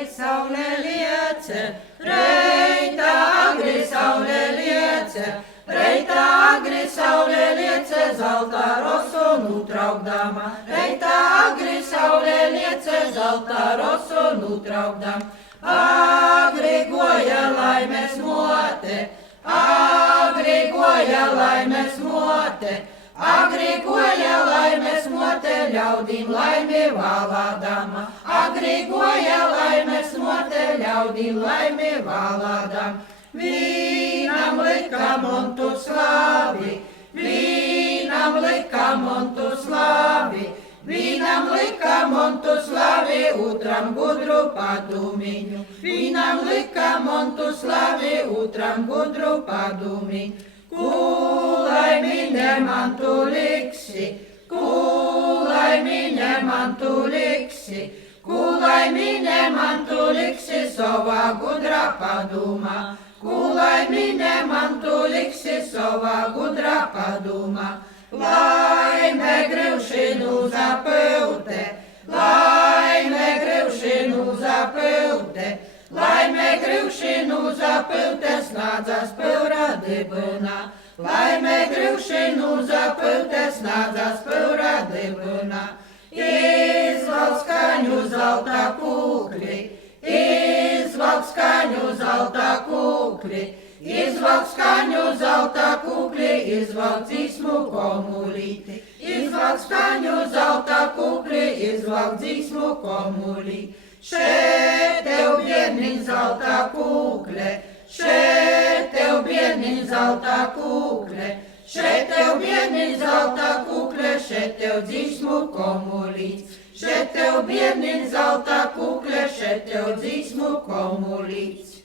agri saulē liece, reita agri saulē liece, reita agri saulē liece, zelta rosu nutraukdama, reita agri saulē liece, zelta rosu nutraukdama. Agri goja laimes mote, agri goja laimes mote, agri goja laimes mote, ļaudim laimi valādama. Agri goja laimes mote, ļaudim laimi valādam. Vīnam likam un tu slavi, vīnam likam un tu slavi, vīnam likam un tu slavi, otram gudru padumiņu. Vīnam likam un tu slavi, otram gudru padumiņu. Kūlai mīļa man tu liksi, kūlai mīļa man tu liksi, kūlai mīļa man tu liksi savā gudrā padumā. Kūlai mīļa man tu liksi savā gudrā padumā. Laime grivšinu zapildē, laime grivšinu zapildē, laime grivšinu zapildē, snādzas pilra dibunā. Laime grivšinu zapildē, snādzas pilra dibunā. Izvalk skaņu zelta kūkli, izvalk skaņu zelta kūkli, izvalk skaņu zelta kūkli, izvalk dzīsmu komulīti. Izvalk skaņu zelta kūkli, izvalk dzīsmu komulīti. Šeit tev bierniņ zelta kūkle, šeit tev bierniņ zelta kūkle, šeit tev bierniņ zelta kūkle, šeit tev dzīsmu komulīts. Šeit tev bierniņ zelta kūkle, šeit tev dzīsmu komulīts.